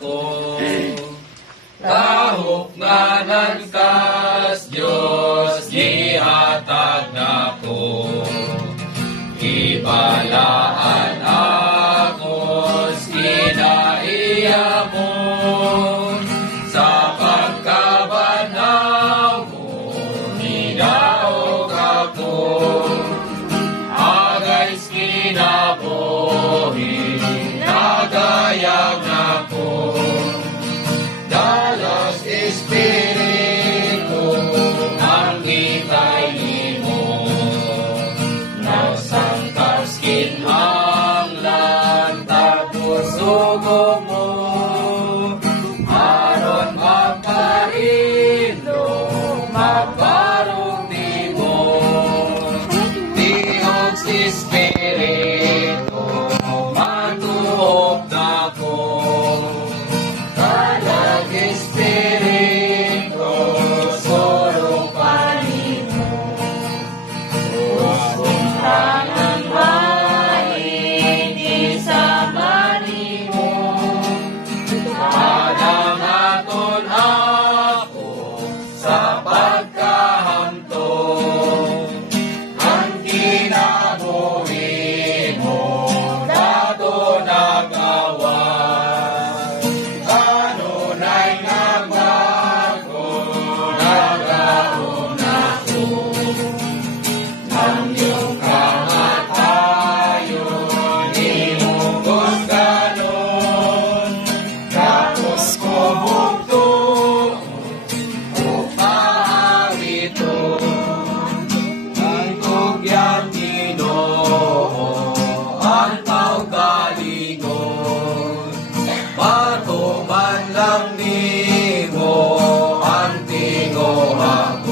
ako. Kahok nga nagkas Diyos gihatag nako. Ibalaan ako sinaiya mo sa pagkabanaw mo nidaog ako. Agay kinabuhi nagayag nako. Dalos Espiritu ang ikay mo. Nasangkas kinahanglan tapos sugo mo. Aron magparindo magbarong di mo. Tiog si Espiritu matuog na ko. Kalag Espiritu solo panimo. Usong tanang bahin isabani mo. Padang aton ako sa pagkahamtong. Ang kinabuhi mo dato nagawan. Kanunay nagbago nagaon ako. Ang iyong kamatayon inugos ganon. Tapos kumugto upang ito. Itugyang Ginoo ang paugalingon. Bato man lang nimo ang tingo ako.